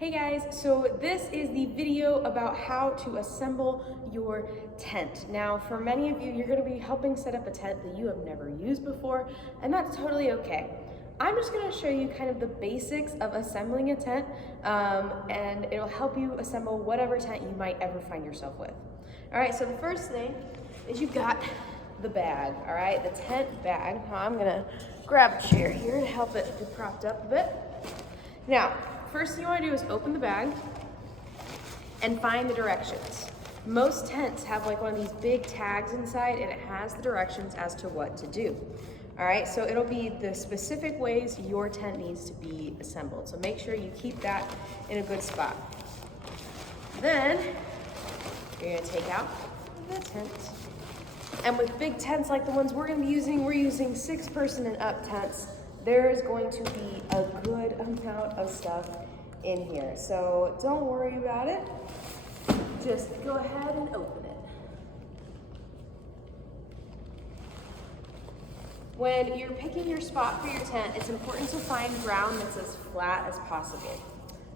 Hey guys, so this is the video about how to assemble your tent. Now, for many of you, you're gonna be helping set up a tent that you have never used before, and that's totally okay. I'm just gonna show you kind of the basics of assembling a tent, and it'll help you assemble whatever tent you might ever find yourself with. All right, so the first thing is you've got the bag, all right, the tent bag. I'm gonna grab a chair here to help it be propped up a bit. Now, first thing you want to do is open the bag and find the directions. Most tents have like one of these big tags inside and it has the directions as to what to do. All right, so it'll be the specific ways your tent needs to be assembled. So make sure you keep that in a good spot. Then you're gonna take out the tent. And with big tents like the ones we're using 6-person and up tents. There is going to be a good amount of stuff in here. So don't worry about it. Just go ahead and open it. When you're picking your spot for your tent, it's important to find ground that's as flat as possible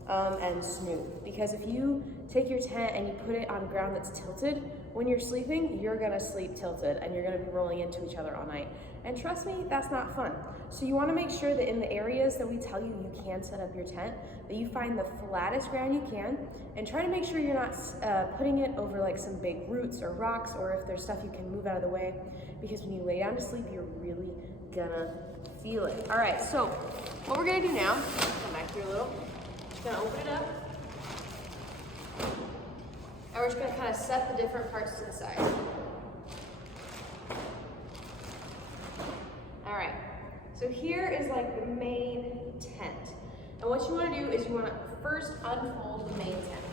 and smooth. Because if you take your tent and you put it on ground that's tilted, when you're sleeping, you're gonna sleep tilted and you're gonna be rolling into each other all night. And trust me, that's not fun. So you wanna make sure that in the areas that we tell you you can set up your tent, that you find the flattest ground you can, and try to make sure you're not putting it over like some big roots or rocks, or if there's stuff you can move out of the way, because when you lay down to sleep, you're really gonna feel it. All right, so what we're gonna do now, come back here a little, just gonna open it up, and we're just gonna kind of set the different parts to the side. All right, so here is like the main tent. And what you wanna do is you wanna first unfold the main tent.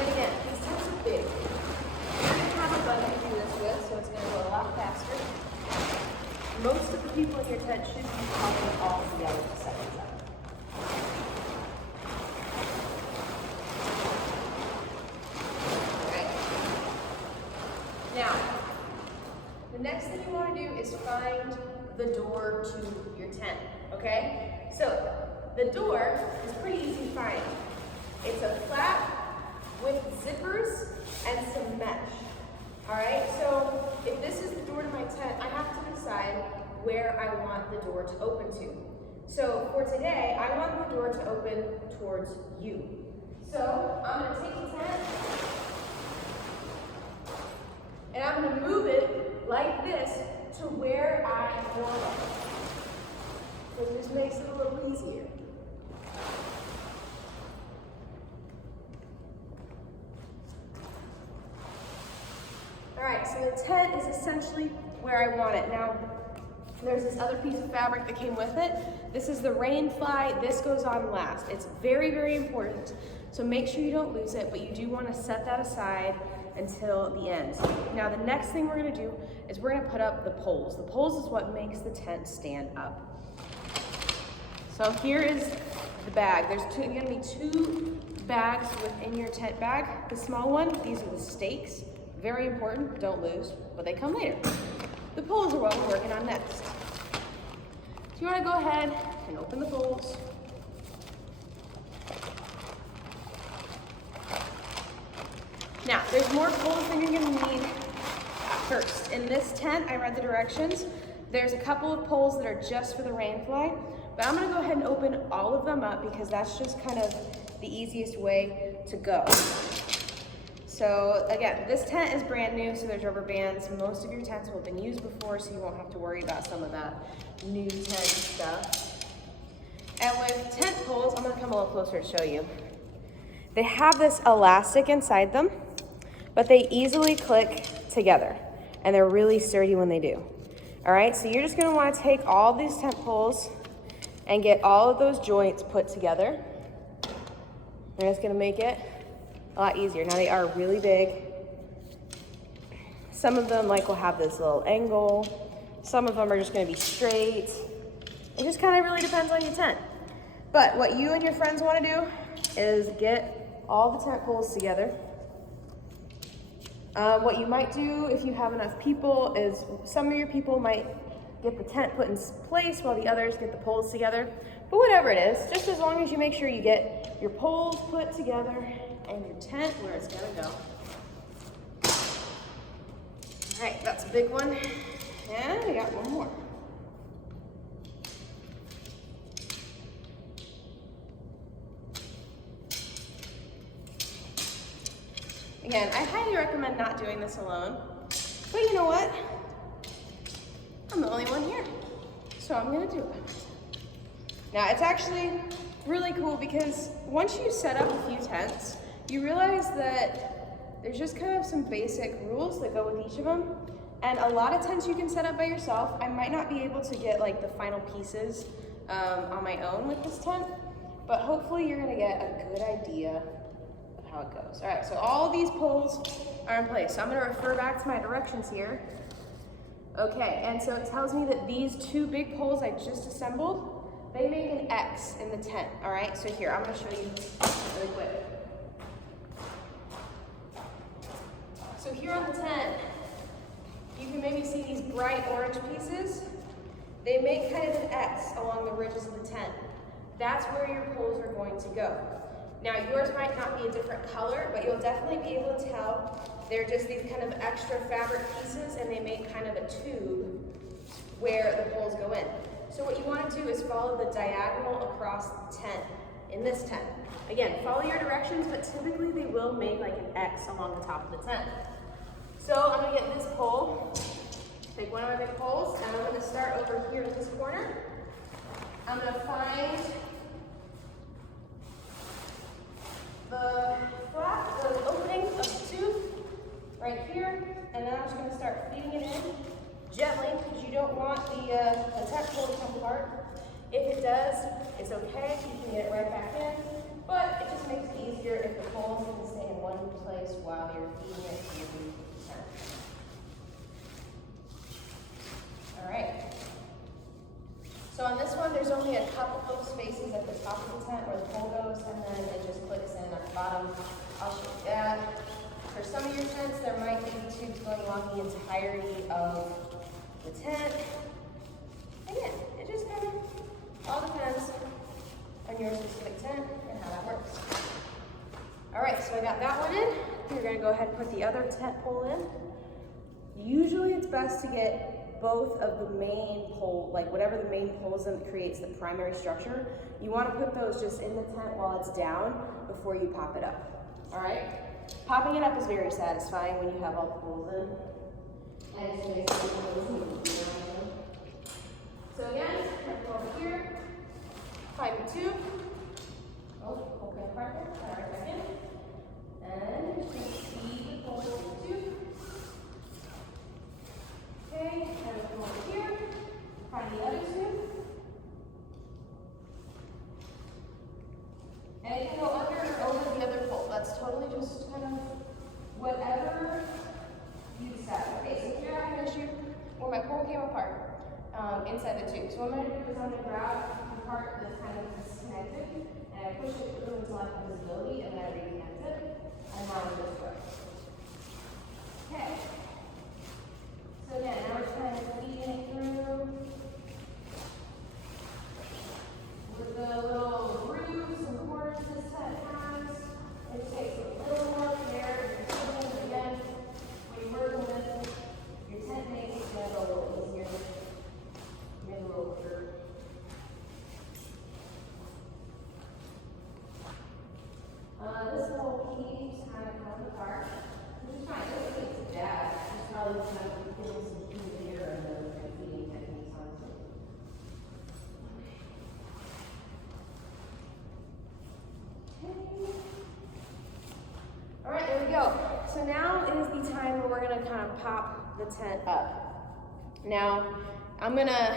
And again, these tents are big. You're gonna have a budget to do this with, so it's gonna go a lot faster. Most of the people in your tent should be helping all together to set this up. Now, the next thing you want to do is find the door to your tent, okay? So, the door is pretty easy to find. It's a flap with zippers and some mesh, all right? So, if this is the door to my tent, I have to decide where I want the door to open to. So, for today, I want the door to open towards you. So, I'm going to take the tent, and I'm going to move it like this to where I want it. So this makes it a little easier. All right, so the tent is essentially where I want it. Now, there's this other piece of fabric that came with it. This is the rain fly. This goes on last. It's very, very important. So make sure you don't lose it, but you do want to set that aside until the end. Now the next thing we're gonna do is we're gonna put up the poles. The poles is what makes the tent stand up. So here is the bag. There's gonna be 2 bags within your tent bag. The small one, these are the stakes. Very important, don't lose, but they come later. The poles are what we're working on next. So you wanna go ahead and open the poles. Now, there's more poles than you're gonna need first. In this tent, I read the directions. There's a couple of poles that are just for the rain fly, but I'm gonna go ahead and open all of them up because that's just kind of the easiest way to go. So again, this tent is brand new, so there's rubber bands. Most of your tents will have been used before, so you won't have to worry about some of that new tent stuff. And with tent poles, I'm gonna come a little closer to show you. They have this elastic inside them, but they easily click together, and they're really sturdy when they do. All right, so you're just gonna wanna take all these tent poles and get all of those joints put together. And it's gonna make it a lot easier. Now they are really big. Some of them will have this little angle. Some of them are just gonna be straight. It just kind of really depends on your tent. But what you and your friends wanna do is get all the tent poles together. What you might do if you have enough people is some of your people might get the tent put in place while the others get the poles together. But whatever it is, just as long as you make sure you get your poles put together and your tent where it's gonna go. All right, that's a big one. And we got one more. Again, I highly recommend not doing this alone, but you know what? I'm the only one here, so I'm gonna do it. Now, it's actually really cool because once you set up a few tents, you realize that there's just kind of some basic rules that go with each of them. And a lot of tents you can set up by yourself. I might not be able to get like the final pieces on my own with this tent, but hopefully you're gonna get a good idea of how it goes. All right, so all these poles are in place. So I'm gonna refer back to my directions here. Okay, and so it tells me that these two big poles I just assembled, they make an X in the tent, all right? So here, I'm gonna show you really quick. So here on the tent, you can maybe see these bright orange pieces. They make kind of an X along the ridges of the tent. That's where your poles are going to go. Now, yours might not be a different color, but you'll definitely be able to tell they're just these kind of extra fabric pieces, and they make kind of a tube where the poles go in. So what you want to do is follow the diagonal across the tent in this tent. Again, follow your directions, but typically they will make like an X along the top of the tent. So I'm gonna get this pole, take one of my big poles, and I'm gonna start over here in this corner. I'm gonna find the flap, the opening of the tube right here, and then I'm just gonna start feeding it in gently because you don't want the tent pole to come apart. If it does, it's okay, you can get it right back in, but it just makes it easier if the poles can stay in one place while you're feeding it to your tent. All right. So on this one, there's only a couple little spaces at the top of the tent where the pole goes, and then it just clicks in at the bottom. I'll show you that. For some of your tents, there might be tubes going along the entirety of the tent. Again, it just kind of all depends on your specific tent and how that works. All right, so I got that one in. You're gonna go ahead and put the other tent pole in. Usually it's best to get both of the main pole, like whatever the main pole is that creates the primary structure, you want to put those just in the tent while it's down before you pop it up. All right? Popping it up is very satisfying when you have all the poles in. And it's basically so again, go over here, find the tube. Oh, okay, right there. All right, back in. And feed the pole to the tube. Okay, and we'll come over here, find the other tube. And it can go under or over the other pole. That's totally just kind of whatever you decide. Okay, so here I have an issue where my pole came apart inside the tube. So what I'm going to do is I'm going to grab the part that's kind of disconnected, and I push it through until I have visibility, and then I reconnect it, and now it just works. Okay. So again, now we're just kind of feeding it through with the little grooves and corners this tent has. It takes a little more care. Again, when you're working with your tent mates, it's going to go a little easier. Maybe a little quicker. This little piece kind of comes apart, which is fine. It doesn't think it's bad. It's probably just kind of feeling some easier and those kind of feeding techniques on it. Okay. All right, there we go. So now is the time where we're gonna kind of pop the tent up. Now, I'm gonna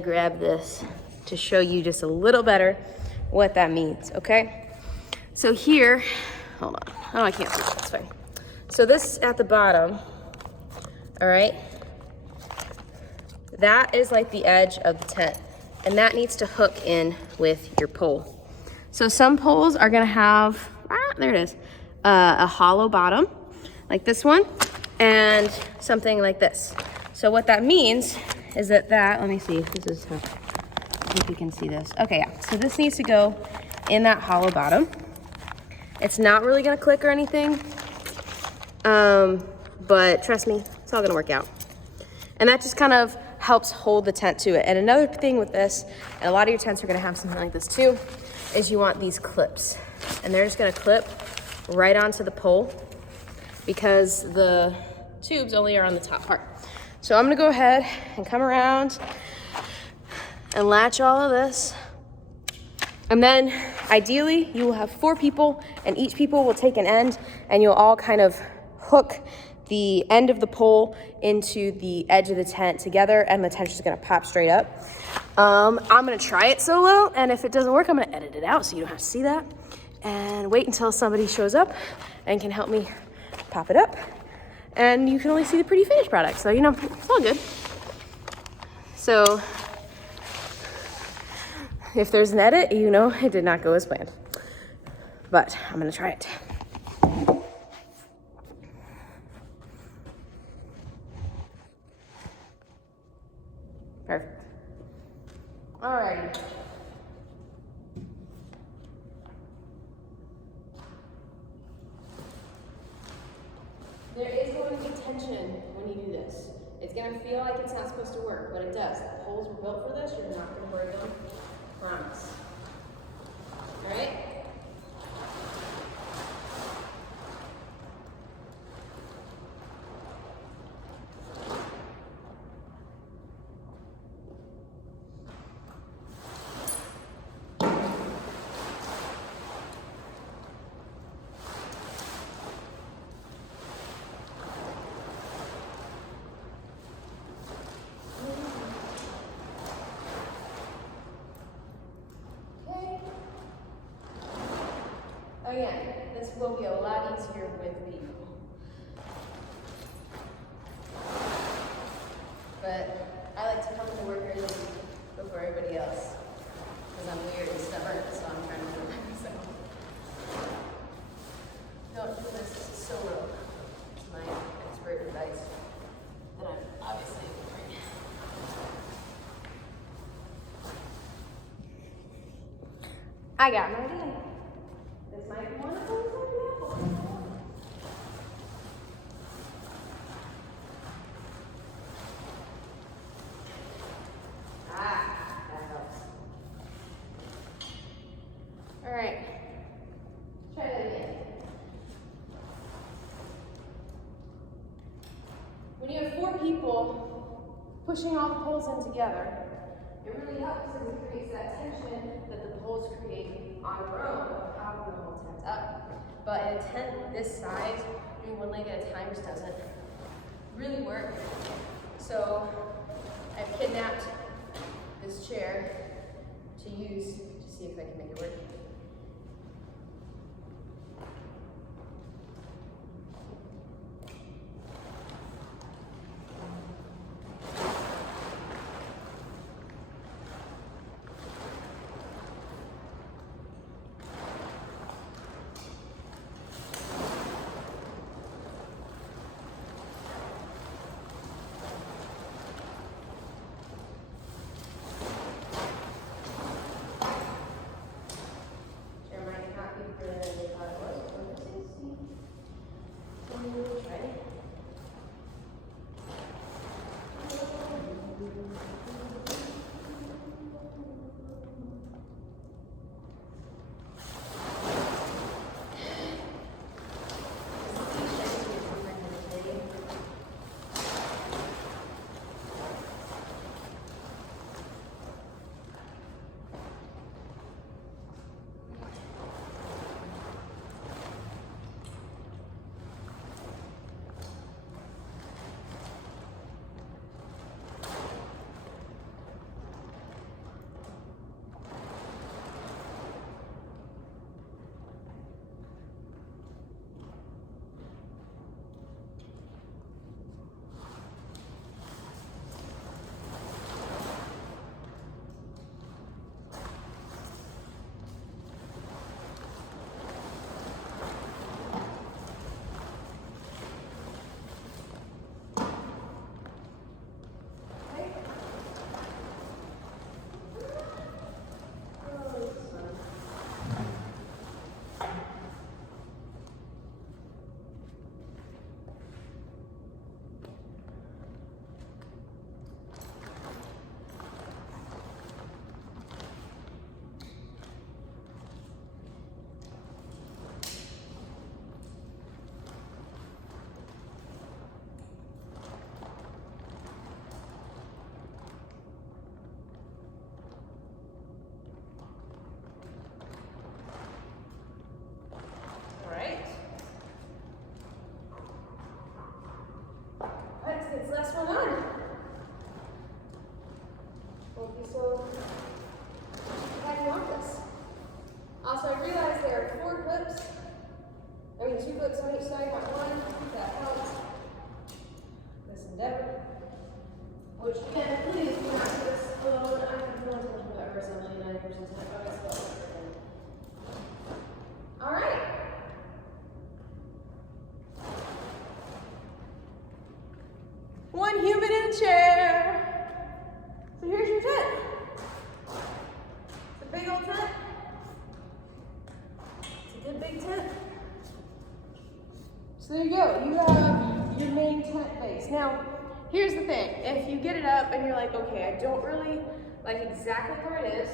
grab this to show you just a little better what that means, okay? So here, hold on. Oh, I can't see it, that's fine. So this at the bottom, all right? That is like the edge of the tent, and that needs to hook in with your pole. So some poles are gonna have, there it is, a hollow bottom, like this one, and something like this. So what that means is that let me see, this is tough. I think you can see this. Okay, yeah, so this needs to go in that hollow bottom. It's not really gonna click or anything, but trust me, it's all gonna work out. And that just kind of helps hold the tent to it. And another thing with this, and a lot of your tents are gonna have something like this too, is you want these clips. And they're just gonna clip right onto the pole because the tubes only are on the top part. So I'm gonna go ahead and come around and latch all of this. And then ideally you will have 4 people and each people will take an end and you'll all kind of hook the end of the pole into the edge of the tent together and the tent's just gonna pop straight up. I'm gonna try it solo, and if it doesn't work, I'm gonna edit it out so you don't have to see that and wait until somebody shows up and can help me pop it up. And you can only see the pretty finished product, so you know, it's all good. So if there's an edit, you know it did not go as planned. But I'm gonna try it. Perfect. Alrighty. There is going to be tension when you do this. It's gonna feel like it's not supposed to work, but it does. The poles were built for this, you're not gonna break them. Promise. Alright? Again, this will be a lot easier with people. But I like to come to work early before everybody else because I'm weird and stubborn, so I'm trying to do it myself. Don't do this solo. It's my expert advice that I'm obviously ignoring. I got my idea. This might be one of those examples. That helps. All right, try that again. When you have 4 people pushing all the poles in together, it really helps because it creates that tension that the poles create on their own of how the whole tent's up. But in a tent this size, doing one leg at a time just doesn't really work. So I've kidnapped this chair to use to see if I can make it work. be so glad you want this. Also, I realized there are 4 clips. I mean, 2 clips on each side, not one. That helps. This endeavor. Which, again, please do not do this alone. I have no intention of ever assembling 90% of my body. All right. One human in a chair. So here's your tent. It's a big old tent. It's a good big tent. So there you go. You have your main tent base. Now, here's the thing. If you get it up and you're like, okay, I don't really like exactly where it is,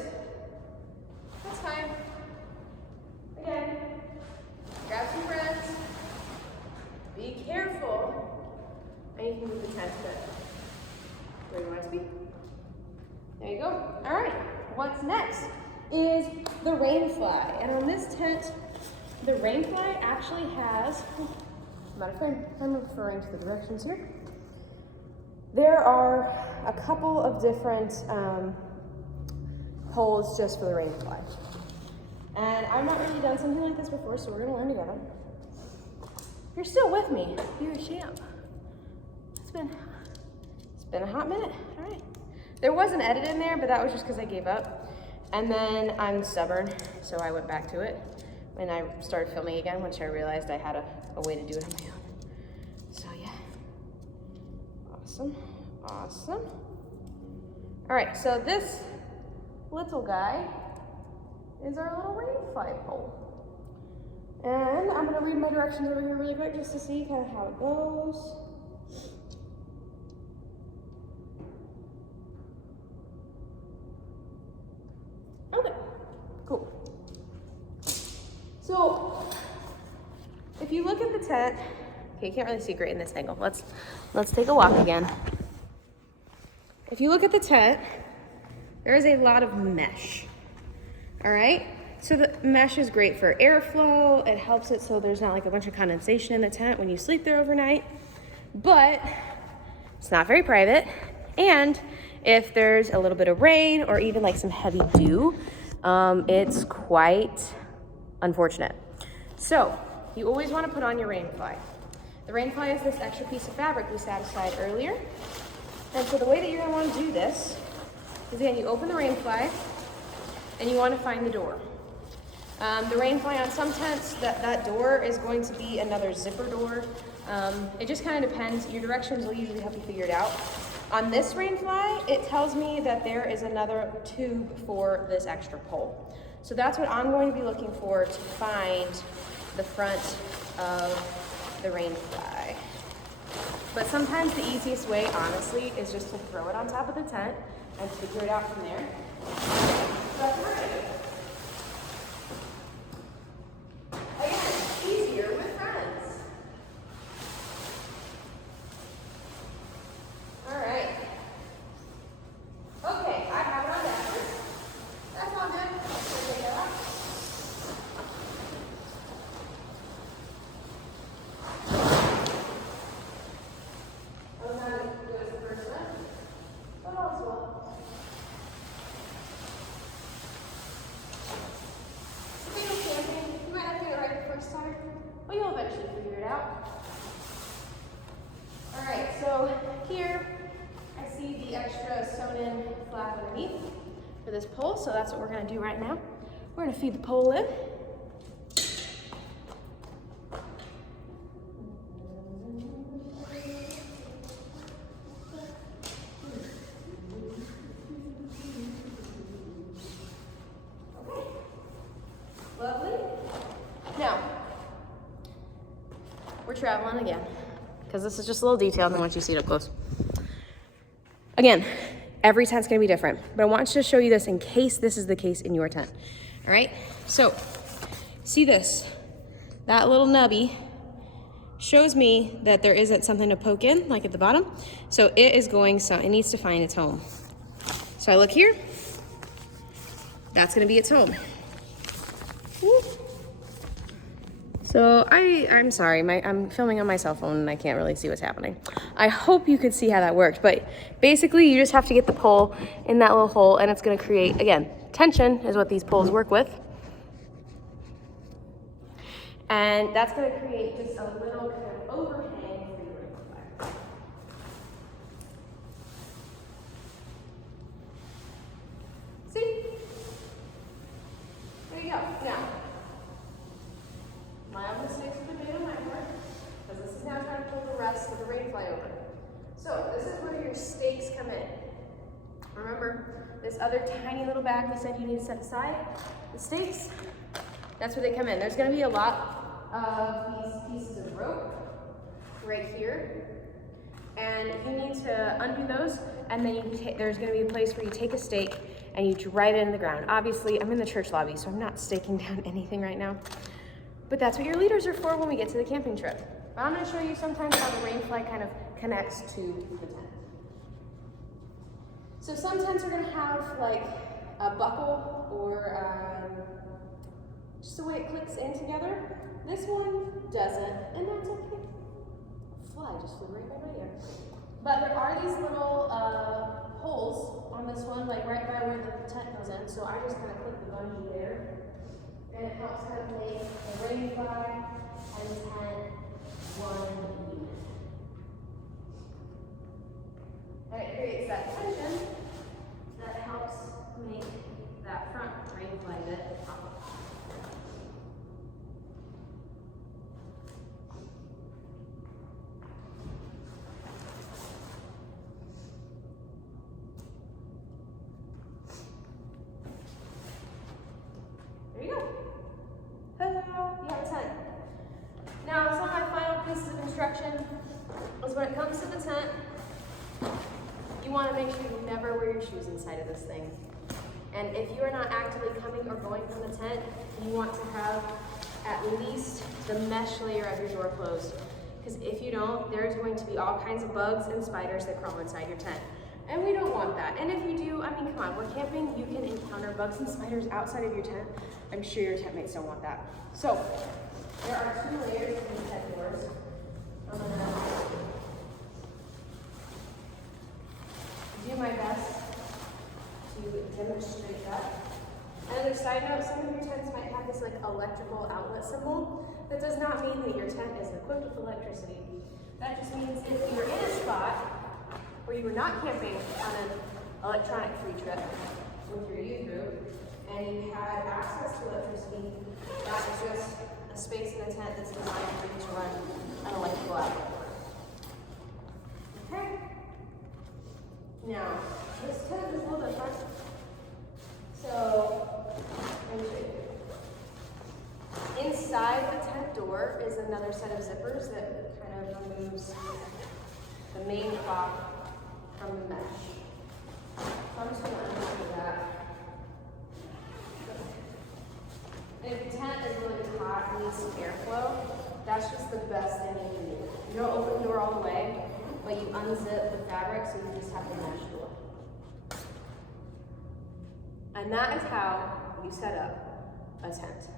that's fine. Again, grab some friends, be careful, and you can move the tent to where you want it to be. There you go. All right, what's next is the rainfly. And on this tent, the rainfly actually has, I'm out of frame, I'm referring to the directions here. There are a couple of different poles just for the rainfly. And I've not really done something like this before, so we're gonna learn together. If you're still with me, you're a champ. It's been a hot minute, all right. There was an edit in there, but that was just because I gave up. And then I'm stubborn, so I went back to it. And I started filming again once I realized I had a way to do it on my own. So yeah, awesome, awesome. All right, so this little guy is our little rainfly pole. And I'm gonna read my directions over here really quick just to see kind of how it goes. Okay, cool. So, if you look at the tent, okay, you can't really see great in this angle. Let's take a walk again. If you look at the tent, there is a lot of mesh. All right, so the mesh is great for airflow. It helps it so there's not like a bunch of condensation in the tent when you sleep there overnight, but it's not very private. And if there's a little bit of rain or even like some heavy dew, it's quite unfortunate. So you always want to put on your rainfly. The rainfly is this extra piece of fabric we set aside earlier. And so the way that you're gonna want to do this is, again, you open the rainfly, and you want to find the door. The rainfly on some tents, that door is going to be another zipper door. It just kind of depends. Your directions will usually help you figure it out. On this rainfly, it tells me that there is another tube for this extra pole. So that's what I'm going to be looking for to find the front of the rainfly. But sometimes the easiest way, honestly, is just to throw it on top of the tent and figure it out from there. That's right. Again, easier with friends. All right. Okay, I have it on backwards. That's all good. Let's take that off. I was not going to do it as the first one, but all's well. Well, you'll eventually figure it out. All right, so here I see the extra sewn-in flap underneath for this pole, so that's what we're gonna do right now. We're gonna feed the pole in. Okay, lovely. Now, we're traveling again, because this is just a little detail, and I want you to see it up close. Again, every tent's gonna be different, but I want to show you this in case this is the case in your tent. All right, so see this, that little nubby shows me that there isn't something to poke in, like at the bottom. So it needs to find its home. So I look here, that's gonna be its home. Woo. So I'm sorry, I'm filming on my cell phone and I can't really see what's happening. I hope you could see how that worked, but basically you just have to get the pole in that little hole and it's gonna create, again, tension is what these poles work with. And that's gonna create just a little kind of overhang for your rain fly. See? There you go. Now, mild mistakes have been made on my part, because this is now trying to pull the rest of the rain fly over. So this is where your stakes come in. Remember this other tiny little bag we said you need to set aside? The stakes, that's where they come in. There's gonna be a lot of these pieces of rope right here. And you need to undo those, and then there's gonna be a place where you take a stake and you drive it in the ground. Obviously, I'm in the church lobby, so I'm not staking down anything right now. But that's what your leaders are for when we get to the camping trip. But I'm gonna show you sometimes how the rain fly kind of connects to the tent. So some tents are gonna have like a buckle or just the way it clicks in together. This one doesn't, and that's okay. Fly just flew right by my ear. But there are these little holes on this one, like right by where the tent goes in. So I just kind of click the bungee there, and it helps kind of make the rain fly and the tent one unit. And it creates that tension that helps make that front rain fly bit pop. There you go. Hello, you have a tent. Now, some of my final pieces of instruction is when it comes to the tent, you want to make sure you never wear your shoes inside of this thing. And if you are not actively coming or going from the tent, you want to have at least the mesh layer of your door closed. Because if you don't, there's going to be all kinds of bugs and spiders that crawl inside your tent. And we don't want that. And if you do, I mean, come on, we're camping, you can encounter bugs and spiders outside of your tent. I'm sure your tent mates don't want that. So, there are 2 layers of these tent doors. I'm gonna do my best to demonstrate that. Another side note, some of your tents might have this like electrical outlet symbol. That does not mean that your tent is equipped with electricity. That just means if you're in a spot where you were not camping on an electronic-free trip with your youth group, and you had access to electricity, that is just a space in a tent that's designed for you to run an electrical outlet. Okay? Now, this tent is a little different. So, let me show you. Inside the tent door is another set of zippers that kind of removes the main prop from the mesh. So I'm just going to undo that. And if the tent is really hot and needs some airflow, that's just the best thing you can do. You don't open the door all the way, but you unzip the fabric so you just have the mesh door. And that is how you set up a tent.